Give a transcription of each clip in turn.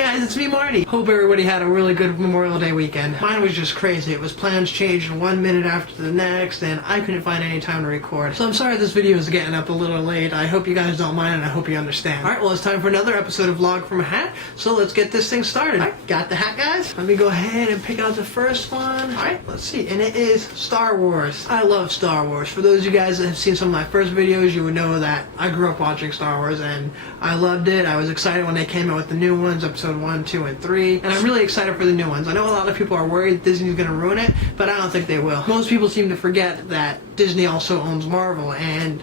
guys, it's me, Marty. Hope everybody had a really good Memorial Day weekend. Mine was just crazy. It was plans changed 1 minute after the next, and I couldn't find any time to record. So I'm sorry this video is getting up a little late. I hope you guys don't mind, and I hope you understand. Alright, well, it's time for another episode of Vlog from a Hat, so let's get this thing started. Alright, got the hat, guys? Let me go ahead and pick out the first one. Alright, let's see, and it is Star Wars. I love Star Wars. For those of you guys that have seen some of my first videos, you would know that I grew up watching Star Wars, and I loved it. I was excited when they came out with the new ones, episode 1, 2, and 3, and I'm really excited for the new ones. I know a lot of people are worried Disney's gonna ruin it, but I don't think they will. Most people seem to forget that Disney also owns Marvel, and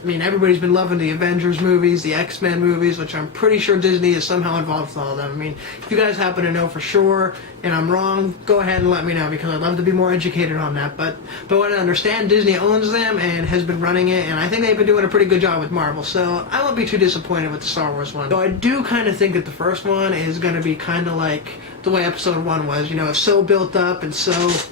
I mean, everybody's been loving the Avengers movies, the X-Men movies, which I'm pretty sure Disney is somehow involved with all of them. I mean, if you guys happen to know for sure, and I'm wrong, go ahead and let me know, because I'd love to be more educated on that. But what I understand, Disney owns them and has been running it, and I think they've been doing a pretty good job with Marvel, so I won't be too disappointed with the Star Wars one. So I do kind of think that the first one is going to be kind of like the way episode 1 was. You know, it's so built up, and so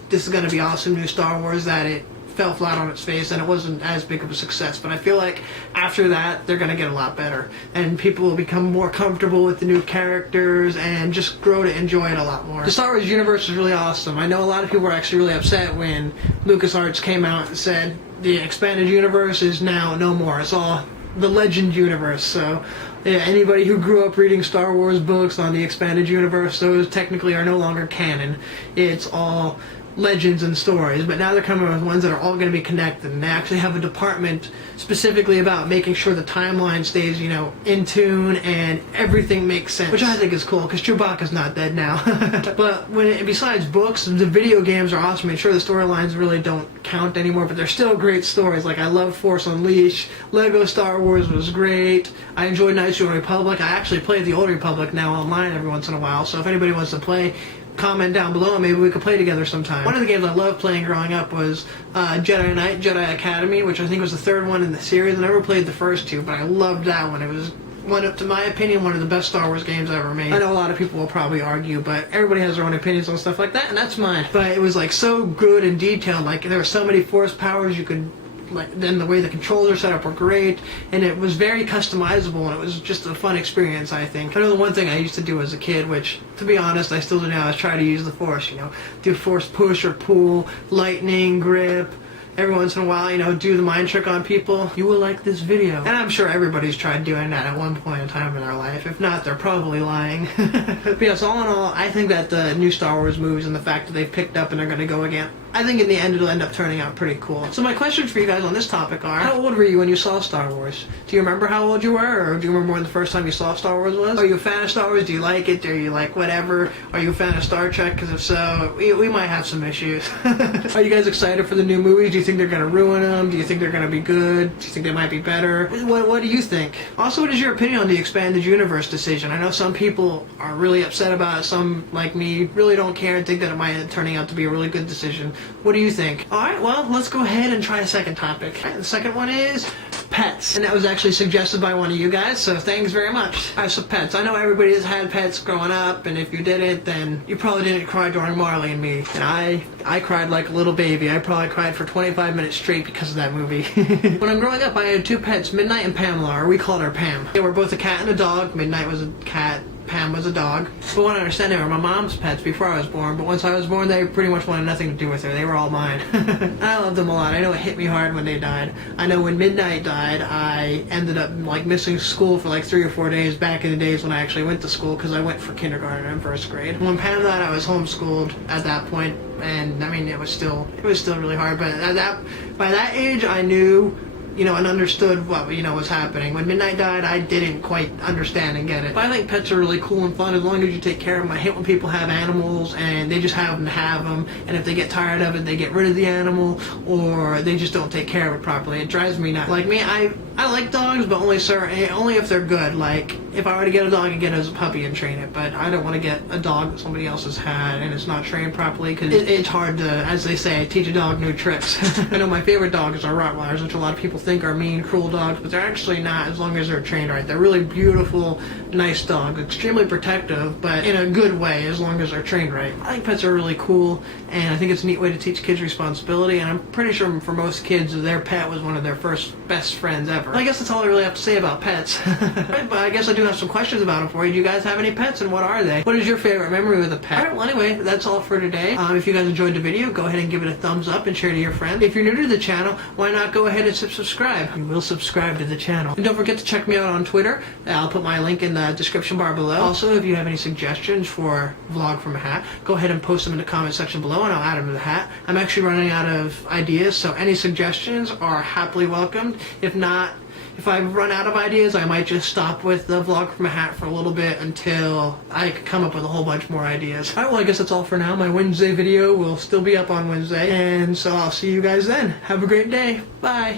this is going to be awesome new Star Wars that it fell flat on its face and it wasn't as big of a success. But I feel like after that they're gonna get a lot better and people will become more comfortable with the new characters and just grow to enjoy it a lot more. The Star Wars universe is really awesome. I know a lot of people were actually really upset when LucasArts came out and said the expanded universe is now no more. It's all the Legend universe. So yeah, anybody who grew up reading Star Wars books on the expanded universe, those technically are no longer canon. It's all legends and stories, but now they're coming with ones that are all going to be connected, and they actually have a department specifically about making sure the timeline stays, you know, in tune and everything makes sense, which I think is cool because Chewbacca's not dead now. But besides books, the video games are awesome. I'm sure the storylines really don't count anymore, but they're still great stories. Like, I love Force Unleashed, Lego Star Wars was great, I enjoyed Knights of the Old Republic. I actually play the Old Republic now online every once in a while, so if anybody wants to play, comment down below and maybe we could play together sometime. One of the games I loved playing growing up was Jedi Knight, Jedi Academy, which I think was the third one in the series. I never played the first two, but I loved that one. It was to my opinion, one of the best Star Wars games ever made. I know a lot of people will probably argue, but everybody has their own opinions on stuff like that, and that's mine. But it was like so good and detailed. Like, there were so many force powers you could, like, then the way the controls are set up were great, and it was very customizable, and it was just a fun experience, I think. I know the one thing I used to do as a kid, which, to be honest, I still do now, is try to use the Force, you know, do Force push or pull, lightning, grip, every once in a while, you know, do the mind trick on people. You will like this video. And I'm sure everybody's tried doing that at one point in time in their life. If not, they're probably lying. But yes, all in all, I think that the new Star Wars movies and the fact that they picked up and they're going to go again, I think in the end it'll end up turning out pretty cool. So my questions for you guys on this topic are, how old were you when you saw Star Wars? Do you remember how old you were, or do you remember when the first time you saw Star Wars was? Are you a fan of Star Wars? Do you like it? Are you like whatever? Are you a fan of Star Trek? Because if so, we might have some issues. Are you guys excited for the new movies? Do you think they're going to ruin them? Do you think they're going to be good? Do you think they might be better? What do you think? Also, what is your opinion on the expanded universe decision? I know some people are really upset about it. Some, like me, really don't care and think that it might end up turning out to be a really good decision. What do you think? Alright, well, let's go ahead and try a second topic. Right, the second one is pets. And that was actually suggested by one of you guys, so thanks very much. Alright, so pets. I know everybody has had pets growing up, and if you didn't, then you probably didn't cry during Marley and Me. And I cried like a little baby. I probably cried for 25 minutes straight because of that movie. When I'm growing up, I had two pets, Midnight and Pamela, or we called her Pam. They were both a cat and a dog. Midnight was a cat, Pam was a dog. But what I understand, they were my mom's pets before I was born, but once I was born, they pretty much wanted nothing to do with her. They were all mine. I loved them a lot. I know it hit me hard when they died. I know when Midnight died, I ended up like missing school for like 3 or 4 days back in the days when I actually went to school, because I went for kindergarten and first grade. When Pam died, I was homeschooled at that point, and I mean, it was still really hard, but by that age, I knew, you know, and understood what, you know, was happening. When Midnight died, I didn't quite understand and get it. But I think pets are really cool and fun as long as you take care of them. I hate when people have animals and they just happen to have them, and if they get tired of it, they get rid of the animal, or they just don't take care of it properly. It drives me nuts. Like me, I like dogs, but only if they're good. Like, if I were to get a dog, I'd get it as a puppy and train it, but I don't want to get a dog that somebody else has had and it's not trained properly, because it's hard to, as they say, teach a dog new tricks. I know my favorite dogs are Rottweilers, which a lot of people think are mean, cruel dogs, but they're actually not, as long as they're trained right. They're really beautiful, nice dogs, extremely protective, but in a good way, as long as they're trained right. I think pets are really cool, and I think it's a neat way to teach kids responsibility, and I'm pretty sure for most kids, their pet was one of their first best friends ever. ever. I guess that's all I really have to say about pets. But I guess I do have some questions about them for you. Do you guys have any pets, and what are they? What is your favorite memory with a pet? Alright, well anyway, that's all for today. If you guys enjoyed the video, go ahead and give it a thumbs up and share to your friends. If you're new to the channel, why not go ahead and subscribe? You will subscribe to the channel. And don't forget to check me out on Twitter. I'll put my link in the description bar below. Also, if you have any suggestions for Vlog from a Hat, go ahead and post them in the comment section below and I'll add them to the hat. I'm actually running out of ideas, so any suggestions are happily welcomed. If not, if I run out of ideas, I might just stop with the Vlog from a Hat for a little bit until I can come up with a whole bunch more ideas. Alright, well I guess that's all for now. My Wednesday video will still be up on Wednesday, and so I'll see you guys then. Have a great day. Bye.